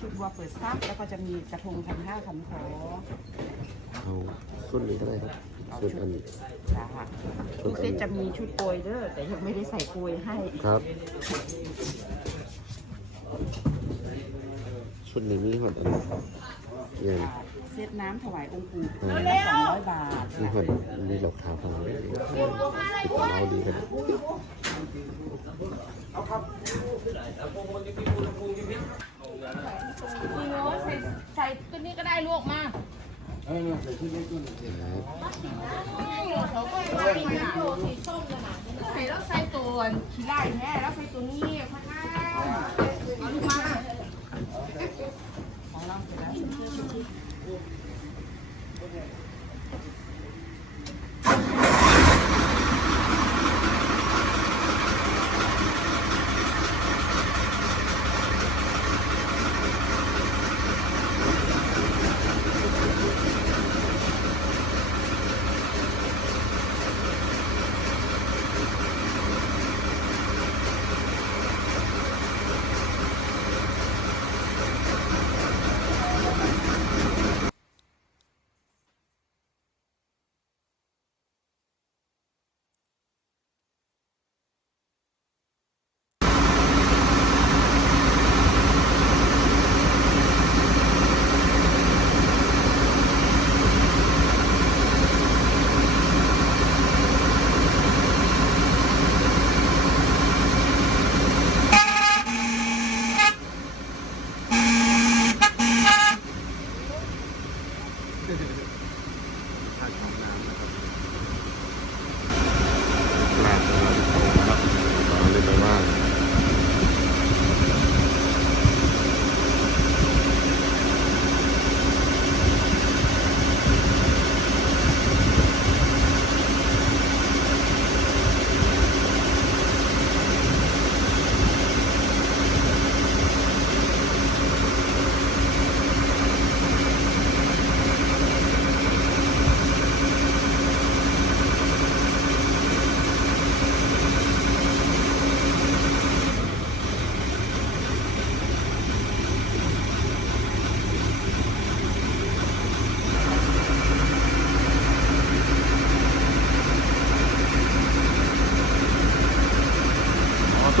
ชุดบัวเปิดซับแล้วก็จะมีกระทง1,500คำขอเอาชุดนี้เท่าไหร่ครับชุดอันนี้จ้าทุกเซตจะมีชุดโปรยเด้อแต่ยังไม่ได้ใส่โปรยให้ครับชุดนี้มีหอดอันยังเซตน้ำถวายองค์ปู่200 บาทมีหอดมีหลอกขาวฟังเลยเอาดีกันใส่ตัวนี้ก็ได้ลวกมาเขาก็ใส่ตัวสีส้มเลยนะใส่แล้วใส่ตัวขี้ไล่แม่แล้วใส่ตัวนี้ข้างหน้าเอาลูกมาของเราเสร็จแล้ว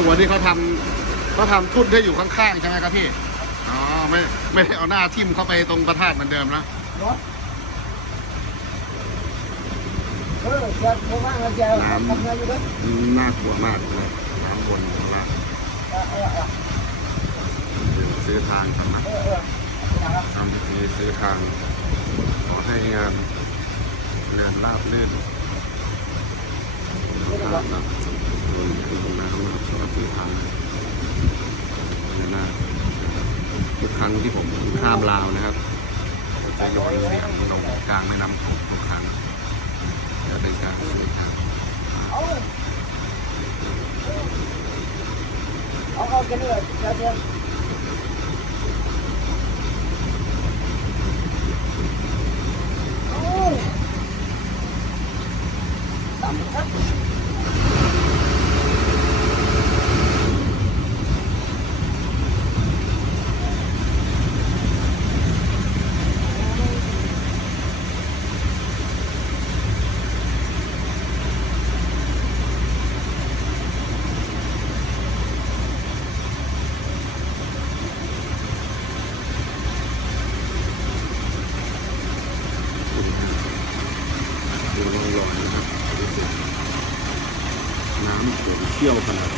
ตัวที่เขาทำทุ่นที่อยู่ข้างๆใช่ไหมครับพี่อ๋อไม่ได้เอาหน้าทิ่มเข้าไปตรงพระธาตุเหมือนเดิมนะน้ำน่ากลัวมากเลยน้ำบนข้างล่างซื้อทางกันนะทำพิธีซื้อทางขอให้งานเรือนราบลื่นนะโดนคือน้ำสวัสดิทางทุกครั้งที่ผมข้ามลาวนะครับจะโดนเรียงลงกลางแม่น้ำโขงทุกครั้งจะเป็นการซื้อทางเอากันเลยเดี๋ยวต่ำครับน้ำฝนเชี่ยวขนาด